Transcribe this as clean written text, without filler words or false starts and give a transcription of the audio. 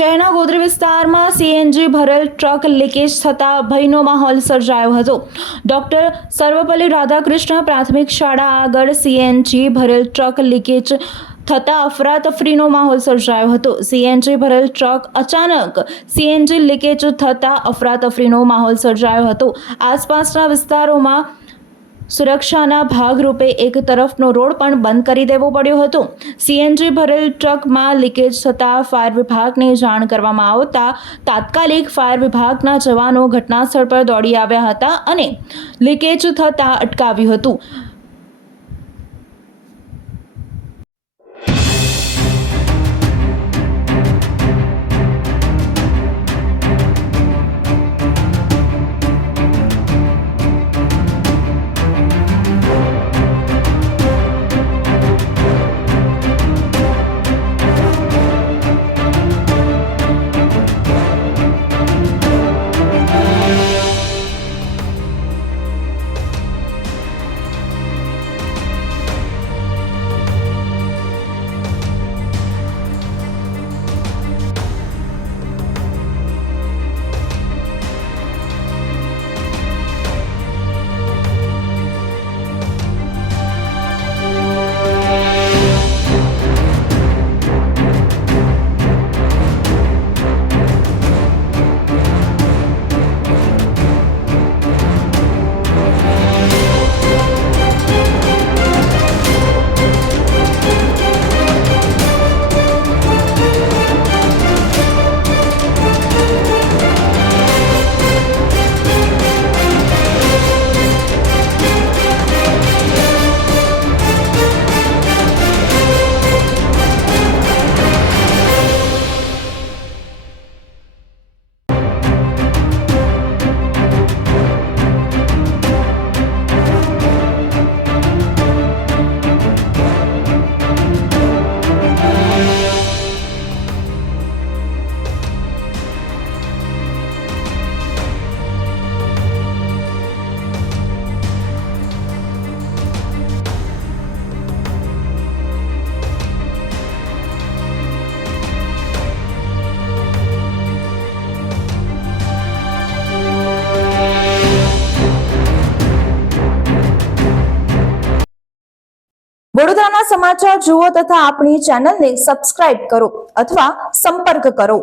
શહેરના ગોધરા વિસ્તારમાં સીએનજી ભરેલ ટ્રક લીકેજ થતાં ભયનો માહોલ સર્જાયો હતો। ડોક્ટર સર્વપલ્લી રાધાકૃષ્ણ પ્રાથમિક શાળા આગળ સીએનજી ભરેલ ટ્રક લીકેજ થતાં અફરાતફરીનો માહોલ સર્જાયો હતો। સીએનજી ભરેલ ટ્રક અચાનક સીએનજી લીકેજ થતાં અફરાતફરીનો માહોલ સર્જાયો હતો। આસપાસના વિસ્તારોમાં સુરક્ષાના ભાગરૂપે એક તરફનો રોડ પણ બંધ કરી દેવો પડ્યો હતો। સીએનજી ભરેલ ટ્રકમાં લીકેજ થતાં ફાયર વિભાગને જાણ કરવામાં આવતા તાત્કાલિક ફાયર વિભાગના જવાનો ઘટનાસ્થળ પર દોડી આવ્યા હતા અને લીકેજ થતાં અટકાવ્યું હતું। વડોદરાના સમાચાર જુઓ તથા આપણી ચેનલને સબસ્ક્રાઇબ કરો અથવા સંપર્ક કરો।